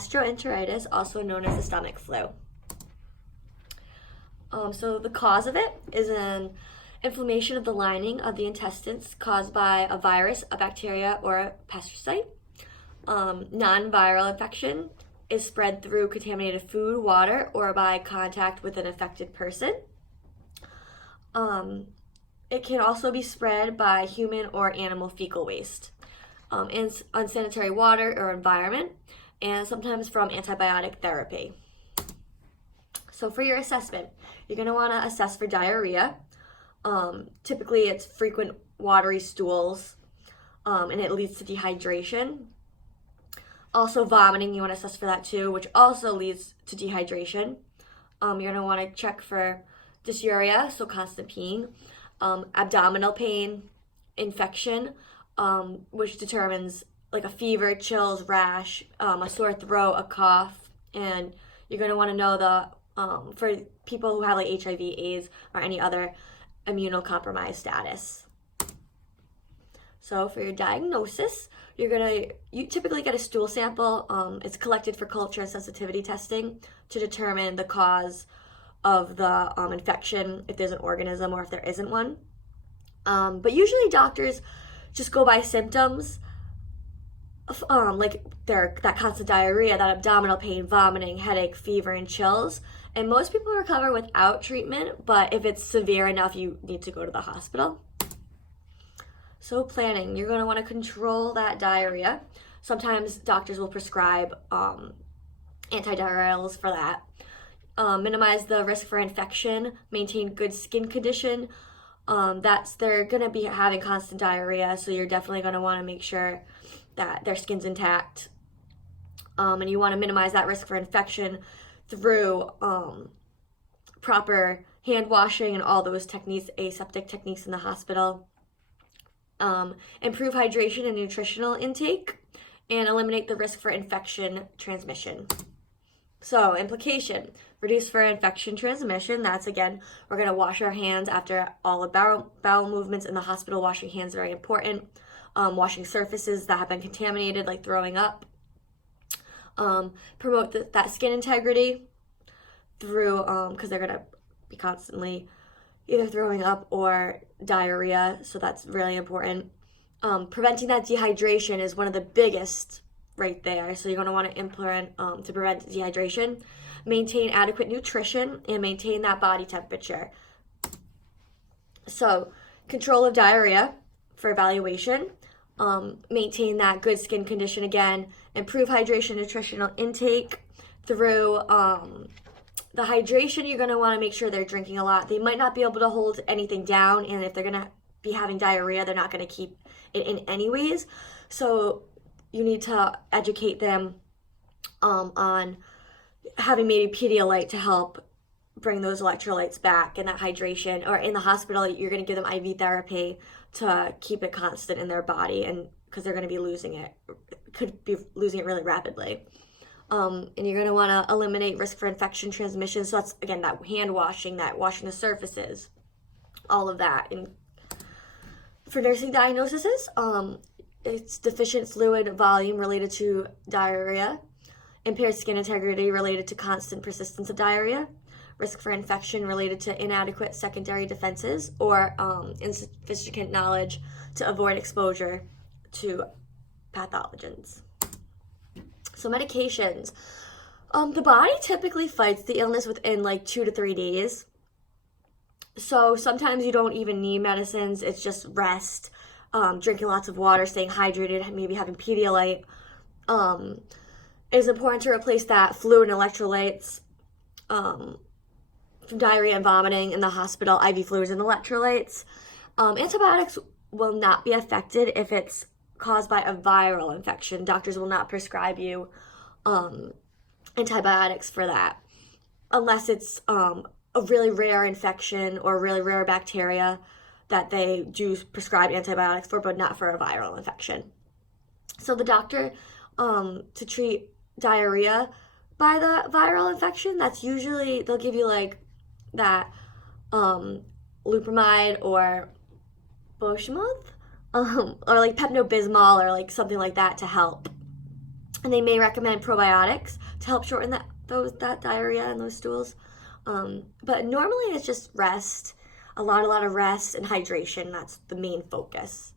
gastroenteritis, also known as the stomach flu. So the cause of it is an inflammation of the lining of the intestines caused by a virus, a bacteria, or a parasite. Non-viral infection is spread through contaminated food, water, or by contact with an affected person. It can also be spread by human or animal fecal waste, in unsanitary water or environment, and sometimes from antibiotic therapy. So for your assessment, you're going to want to assess for diarrhea. Typically, it's frequent watery stools, and it leads to dehydration. Also, vomiting, you want to assess for that too, which also leads to dehydration. You're going to want to check for dysuria, so constant peeing, abdominal pain, infection, which determines like a fever, chills, rash, a sore throat, a cough, and you're going to want to know for people who have like HIV, AIDS, or any other immunocompromised status. So for your diagnosis, you typically get a stool sample. It's collected for culture and sensitivity testing to determine the cause of the infection, if there's an organism or if there isn't one. But usually doctors just go by symptoms, like that constant diarrhea, that abdominal pain, vomiting, headache, fever, and chills. And most people recover without treatment, but if it's severe enough, you need to go to the hospital. So planning, you're going to want to control that diarrhea. Sometimes doctors will prescribe antidiarrheals for that. Minimize the risk for infection, maintain good skin condition. They're going to be having constant diarrhea, so you're definitely going to want to make sure that their skin's intact. And you want to minimize that risk for infection through proper hand washing and all those techniques, aseptic techniques in the hospital. Improve hydration and nutritional intake, and eliminate the risk for infection transmission. So, implication, reduce for infection transmission. That's, again, we're going to wash our hands after all the bowel movements in the hospital. Washing hands is very important. Washing surfaces that have been contaminated, like throwing up. Promote that skin integrity through, because they're going to be constantly either throwing up or diarrhea, so that's really important. Preventing that dehydration is one of the biggest right there, so you're going to want to implement to prevent dehydration. Maintain adequate nutrition and maintain that body temperature. So, control of diarrhea for evaluation. Maintain that good skin condition again. Improve hydration, nutritional intake through the hydration. You're going to want to make sure they're drinking a lot. They might not be able to hold anything down, and if they're going to be having diarrhea, they're not going to keep it in anyways. So you need to educate them on having maybe Pedialyte to help bring those electrolytes back and that hydration. Or in the hospital, you're going to give them IV therapy to keep it constant in their body, and because they're going to be could be losing it really rapidly. And you're going to want to eliminate risk for infection transmission. So that's, again, that hand washing, that washing the surfaces, all of that. And for nursing diagnoses, it's deficient fluid volume related to diarrhea, impaired skin integrity related to constant persistence of diarrhea, risk for infection related to inadequate secondary defenses, or insufficient knowledge to avoid exposure to pathogens. So medications. The body typically fights the illness within like 2 to 3 days. So sometimes you don't even need medicines. It's just rest, drinking lots of water, staying hydrated, maybe having Pedialyte. It's important to replace that fluid and electrolytes from diarrhea and vomiting in the hospital, IV fluids and electrolytes. Antibiotics will not be affected if it's caused by a viral infection. Doctors will not prescribe you antibiotics for that unless it's a really rare infection or really rare bacteria that they do prescribe antibiotics for, but not for a viral infection. So the doctor, to treat diarrhea by the viral infection, that's usually, they'll give you like that lupamide or Boschmuth, or like Pepto-Bismol or like something like that to help. And they may recommend probiotics to help shorten that diarrhea and those stools. But normally it's just rest, a lot of rest and hydration. That's the main focus.